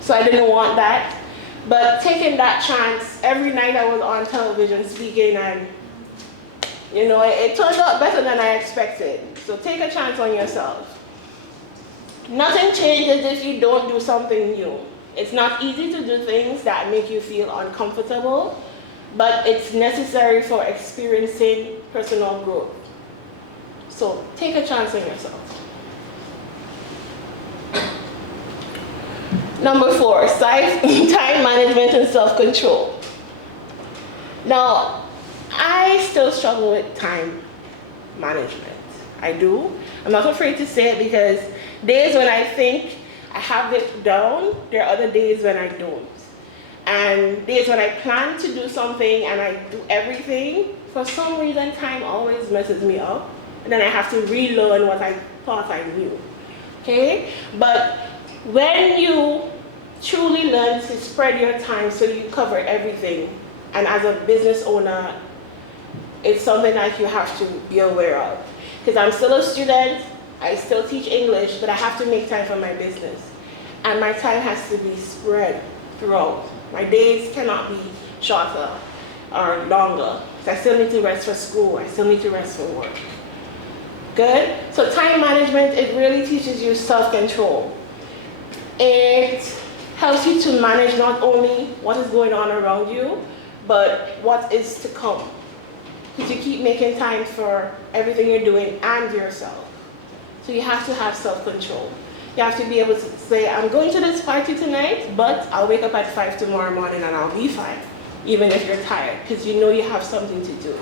So I didn't want that. But taking that chance, every night I was on television speaking, and it turned out better than I expected. So take a chance on yourself. Nothing changes if you don't do something new. It's not easy to do things that make you feel uncomfortable, but it's necessary for experiencing personal growth. So take a chance on yourself. Number 4, time management and self-control. Now, I still struggle with time management. I do. I'm not afraid to say it because days when I think I have it down, there are other days when I don't. And days when I plan to do something and I do everything, for some reason time always messes me up. And then I have to relearn what I thought I knew. Okay? But when you truly learn to spread your time so you cover everything, and as a business owner, it's something that you have to be aware of. Because I'm still a student, I still teach English, but I have to make time for my business. And my time has to be spread throughout. My days cannot be shorter or longer. So I still need to rest for school, I still need to rest for work. Good? So time management, it really teaches you self-control. It helps you to manage not only what is going on around you, but what is to come. Because you keep making time for everything you're doing and yourself. So you have to have self-control. You have to be able to say, I'm going to this party tonight, but I'll wake up at 5 tomorrow morning and I'll be fine, even if you're tired, because you know you have something to do.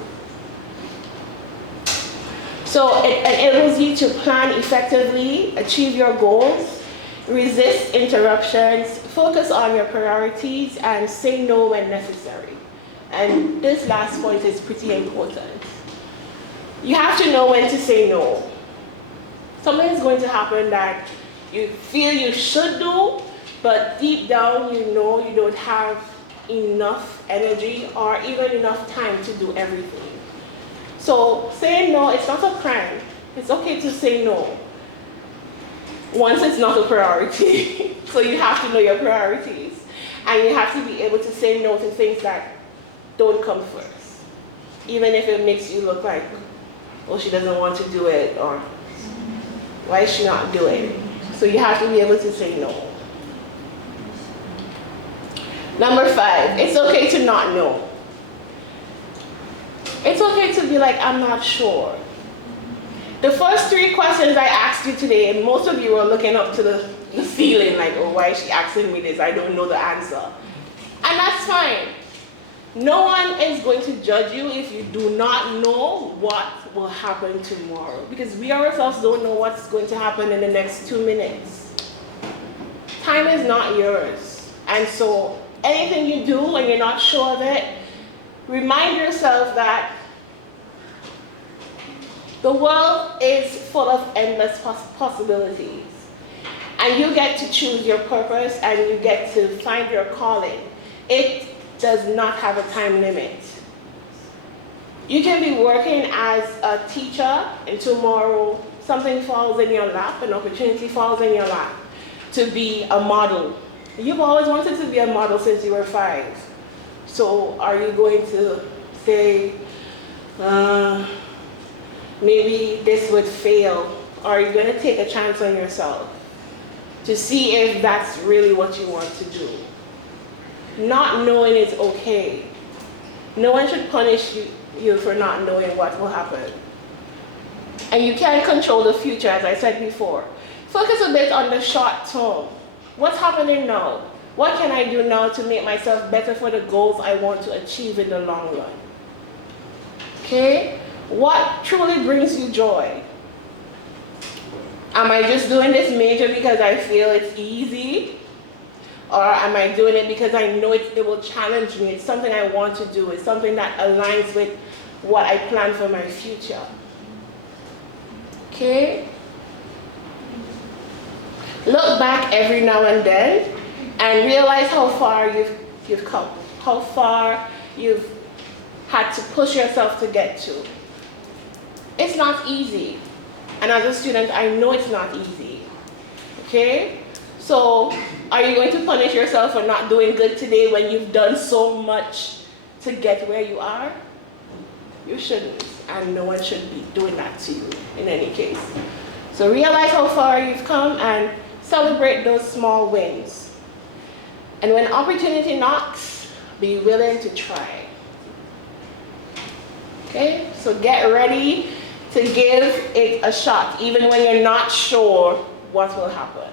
So it enables you to plan effectively, achieve your goals, resist interruptions, focus on your priorities, and say no when necessary. And this last point is pretty important. You have to know when to say no. Something is going to happen that you feel you should do, but deep down you know you don't have enough energy or even enough time to do everything. So saying no, it's not a crime. It's okay to say no once it's not a priority. So you have to know your priorities, and you have to be able to say no to things that don't come first, even if it makes you look like, oh, she doesn't want to do it, or why is she not doing it? So you have to be able to say no. Number 5, it's okay to not know. It's okay to be like, I'm not sure. The first 3 questions I asked you today, and most of you were looking up to the ceiling like, oh, why is she asking me this? I don't know the answer. And that's fine. No one is going to judge you if you do not know what will happen tomorrow, because we ourselves don't know what's going to happen in the next 2 minutes. Time is not yours. And so anything you do when you're not sure of it, remind yourself that the world is full of endless possibilities. And you get to choose your purpose, and you get to find your calling. It does not have a time limit. You can be working as a teacher, and tomorrow something falls in your lap, an opportunity falls in your lap to be a model. You've always wanted to be a model since you were 5. So are you going to say, maybe this would fail? Or are you going to take a chance on yourself to see if that's really what you want to do? Not knowing is okay. No one should punish you for not knowing what will happen. And you can't control the future, as I said before. Focus a bit on the short term. What's happening now? What can I do now to make myself better for the goals I want to achieve in the long run? Okay? What truly brings you joy? Am I just doing this major because I feel it's easy? Or am I doing it because I know it will challenge me? It's something I want to do. It's something that aligns with what I plan for my future. Okay? Look back every now and then and realize how far you've come, how far you've had to push yourself to get to. It's not easy. And as a student, I know it's not easy. Okay? So Are you going to punish yourself for not doing good today when you've done so much to get where you are? You shouldn't, and no one should be doing that to you in any case. So realize how far you've come and celebrate those small wins. And when opportunity knocks, be willing to try. Okay, so get ready to give it a shot, even when you're not sure what will happen.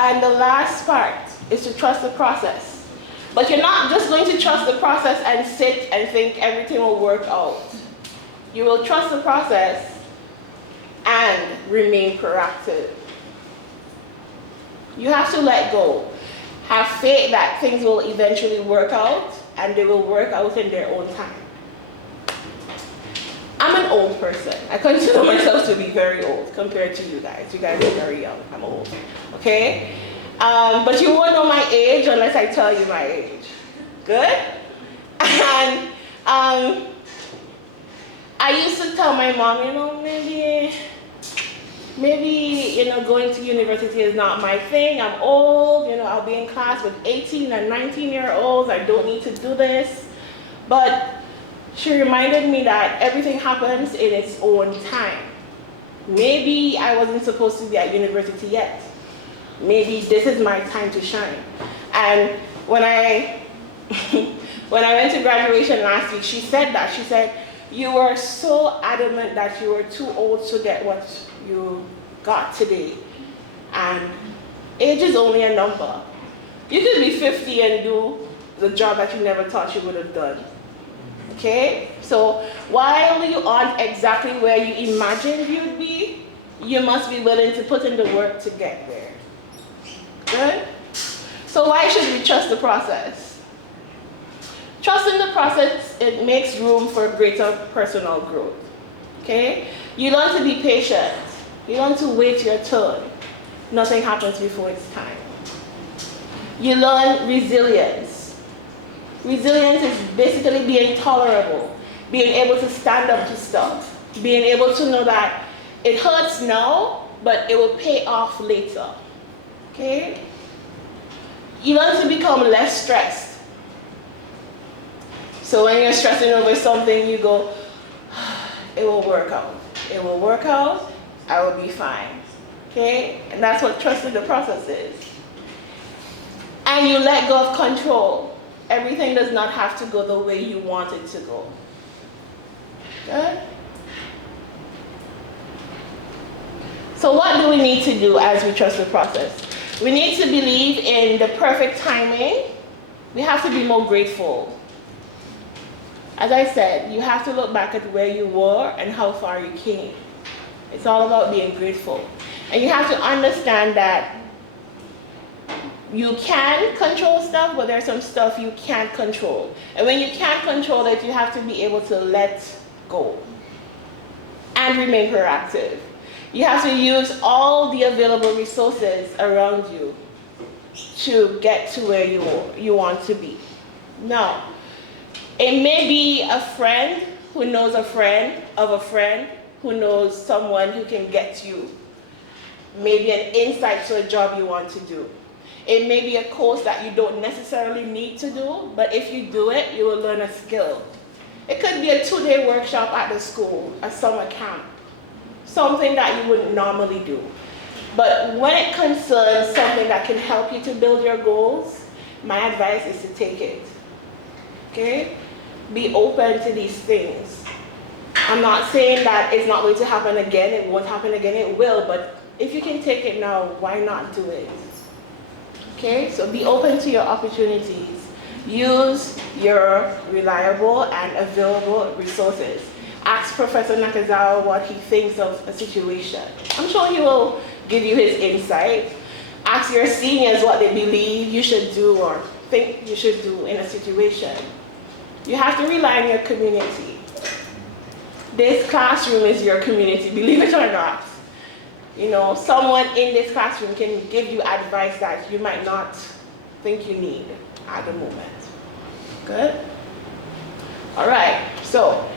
And the last part is to trust the process. But you're not just going to trust the process and sit and think everything will work out. You will trust the process and remain proactive. You have to let go. Have faith that things will eventually work out, and they will work out in their own time. I'm an old person. I consider myself to be very old compared to you guys. You guys are very young. I'm old. Okay? But you won't know my age unless I tell you my age. Good? And I used to tell my mom, maybe, going to university is not my thing. I'm old, I'll be in class with 18 and 19-year-olds. I don't need to do this. But she reminded me that everything happens in its own time. Maybe I wasn't supposed to be at university yet. Maybe this is my time to shine. And when I went to graduation last week, she said that. She said, you were so adamant that you were too old to get what you got today. And age is only a number. You could be 50 and do the job that you never thought you would have done. Okay? So while you aren't exactly where you imagined you'd be, you must be willing to put in the work to get there. Good? So why should we trust the process? Trusting the process, it makes room for greater personal growth. Okay? You learn to be patient. You learn to wait your turn. Nothing happens before it's time. You learn resilience. Resilience is basically being tolerable, being able to stand up to stuff, being able to know that it hurts now, but it will pay off later. Okay? You learn to become less stressed. So when you're stressing over something, you go, it will work out. It will work out, I will be fine. Okay? And that's what trusting the process is. And you let go of control. Everything does not have to go the way you want it to go. Good? So what do we need to do as we trust the process? We need to believe in the perfect timing. We have to be more grateful. As I said, you have to look back at where you were and how far you came. It's all about being grateful. And you have to understand that you can control stuff, but there's some stuff you can't control. And when you can't control it, you have to be able to let go and remain proactive. You have to use all the available resources around you to get to where you want to be. Now, it may be a friend who knows a friend of a friend who knows someone who can get you maybe an insight to a job you want to do. It may be a course that you don't necessarily need to do, but if you do it, you will learn a skill. It could be a 2-day workshop at the school, a summer camp, something that you wouldn't normally do. But when it concerns something that can help you to build your goals, my advice is to take it. Okay? Be open to these things. I'm not saying that it's not going to happen again, it won't happen again, it will, but if you can take it now, why not do it? Okay, so be open to your opportunities. Use your reliable and available resources. Ask Professor Nakazawa what he thinks of a situation. I'm sure he will give you his insight. Ask your seniors what they believe you should do or think you should do in a situation. You have to rely on your community. This classroom is your community, believe it or not. Someone in this classroom can give you advice that you might not think you need at the moment. Good? All right, so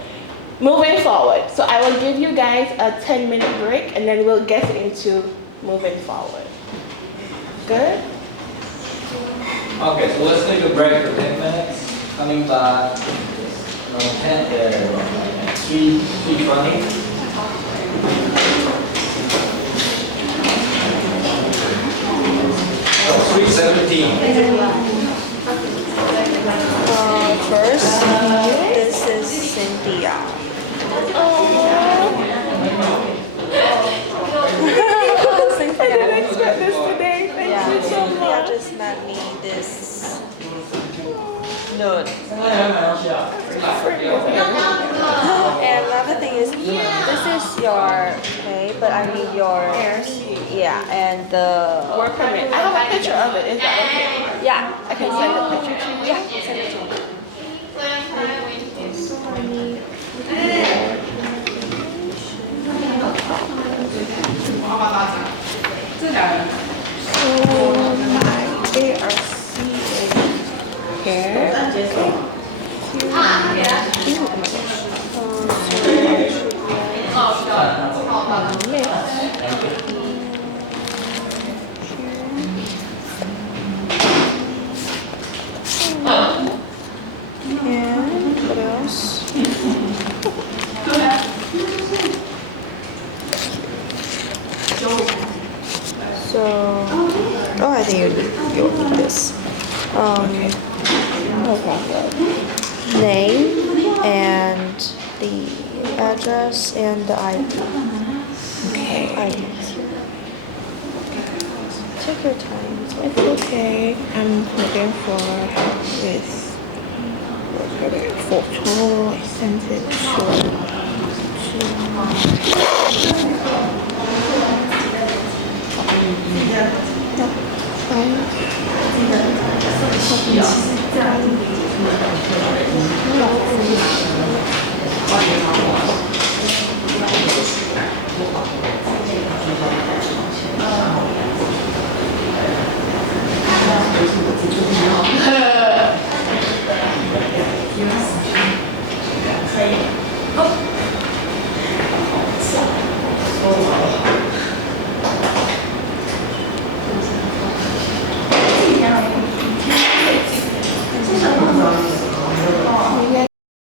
moving forward. So I will give you guys a 10-minute break and then we'll get into moving forward. Good? Okay, so let's take a break for 10 minutes. Coming back, 3:20. So 3:17. First, this is Cynthia. I didn't expect this today. Thank you so Cynthia much. just met me this noon. And another thing is, this is your pay, but I need your yeah, and the Work permit. I have a picture of it. Is that okay? yeah. I can send a picture to you. Yeah, send it to me. And what else? So, oh, I think you'll need this. No problem. Name and the address and the ID. Okay. IDs. Take your time. It's okay. I'm looking for this photo. I sent it to